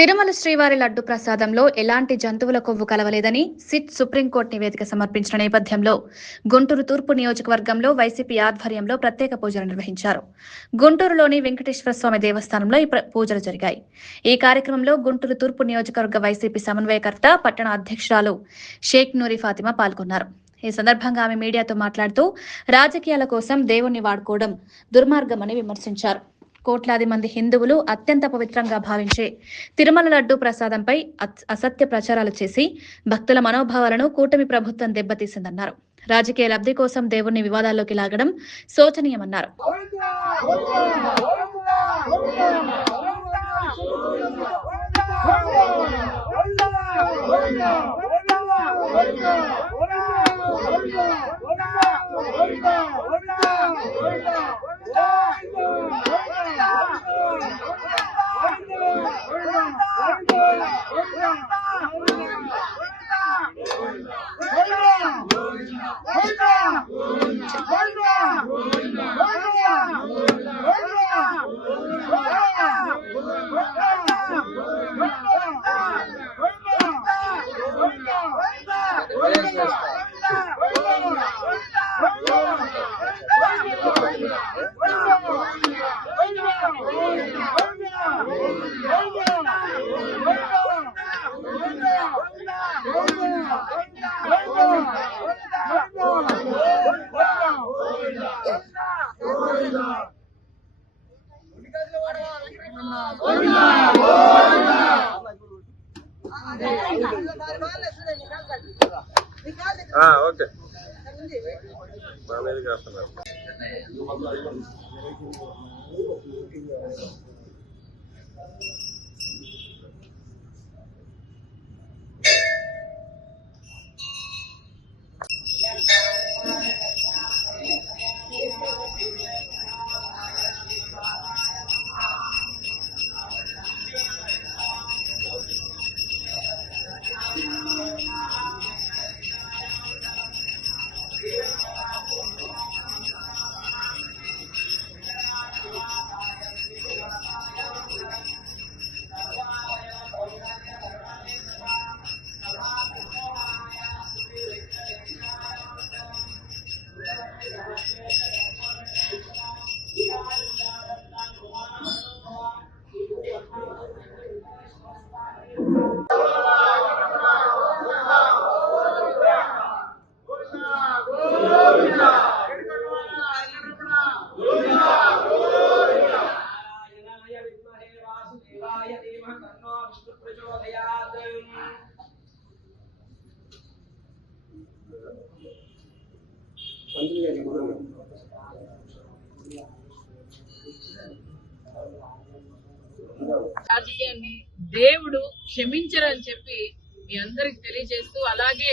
తిరుమల శ్రీవారి లడ్డు ప్రసాదంలో ఎలాంటి జంతువుల కొవ్వు కలవలేదని సిట్ సుప్రీంకోర్టు నివేదిక సమర్పించిన నేపథ్యంలో గుంటూరు తూర్పు నియోజకవర్గంలో వైసీపీ ఆధ్వర్యంలో ప్రత్యేక పూజలు నిర్వహించారు. గుంటూరులోని వెంకటేశ్వర స్వామి దేవస్థానంలో ఈ పూజలు జరిగాయి. ఈ కార్యక్రమంలో గుంటూరు తూర్పు నియోజకవర్గ వైసీపీ సమన్వయకర్త పట్టణ అధ్యక్షురాలు షేక్ నూరి ఫాతిమా పాల్గొన్నారు. ఈ సందర్భంగా ఆమె మీడియాతో మాట్లాడుతూ రాజకీయాల కోసం దేవుణ్ణి వాడుకోవడం దుర్మార్గమని విమర్శించారు. కోట్లాది మంది హిందువులు అత్యంత పవిత్రంగా భావించే తిరుమల లడ్డు ప్రసాదంపై అత్- అసత్య ప్రచారాలు చేసి భక్తుల మనోభావాలను కూటమి ప్రభుత్వం దెబ్బతీసిందన్నారు. రాజకీయ లబ్ధి కోసం దేవుణ్ణి వివాదాల్లోకి లాగడం శోచనీయమన్నారు. ఓకే మా మీదకి వస్తున్నారు వాసుదేవాయ రాజకీయాన్ని దేవుడు క్షమించరని చెప్పి మీ అందరికి తెలియజేస్తూ అలాగే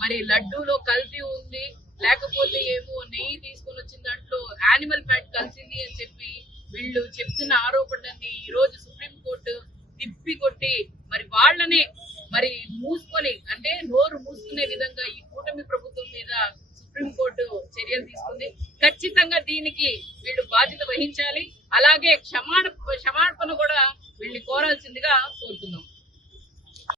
మరి లడ్డూలో కల్తీ ఉంది లేకపోతే ఏమో నెయ్యి తీసుకొని వచ్చిన దాంట్లో యానిమల్ ఫ్యాట్ కలిసింది అని చెప్పి వీళ్ళు చెప్తున్న ఆరోపణని ఈ రోజు తిప్పి కొట్టి మరి వాళ్ళని మరి మూసుకొని అంటే నోరు మూసుకునే విధంగా ఈ కూటమి ప్రభుత్వం మీద సుప్రీంకోర్టు చర్యలు తీసుకుంది. ఖచ్చితంగా దీనికి వీళ్ళు బాధ్యత వహించాలి. అలాగే క్షమాణ క్షమాపణ కూడా వీళ్ళని కోరాల్సిందిగా కోరుతున్నాం.